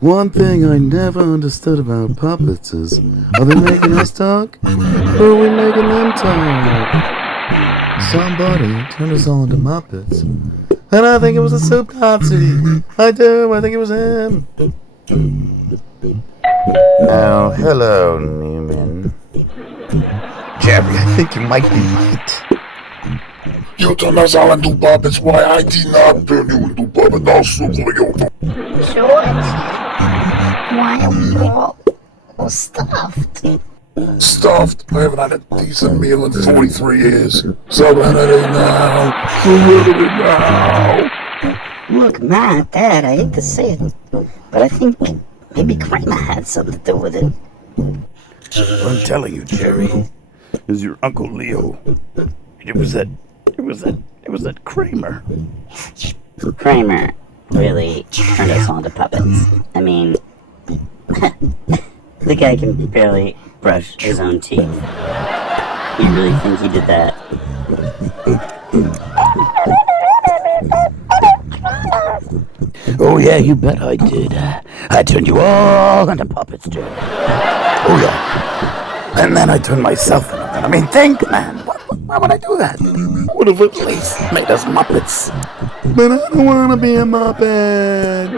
One thing I never understood about puppets is, are they making us talk? Or are we making them talk? Somebody turned us all into Muppets. And I think it was a soup Nazi. I think it was him. Oh, hello, Newman. Jerry, I think you might be right. You turned us all into puppets. Why I did not turn you into puppet also for you. George, why are we all stuffed? Stuffed? I haven't had a decent meal in 43 years. Serenity now! Serenity now! Look, Matt, Dad, I hate to say it, but I think maybe Kramer had something to do with it. I'm telling you, Jerry, it was your Uncle Leo. It was that Kramer. Kramer really turned us all into puppets. I mean, the guy can barely brush his own teeth. You really think he did that? Oh yeah, you bet I did. I turned you all into puppets, Jerry. Oh yeah. And then I turned myself into one. I mean, think, man. Why would I do that? I would have at least made us Muppets. But I don't want to be a Muppet.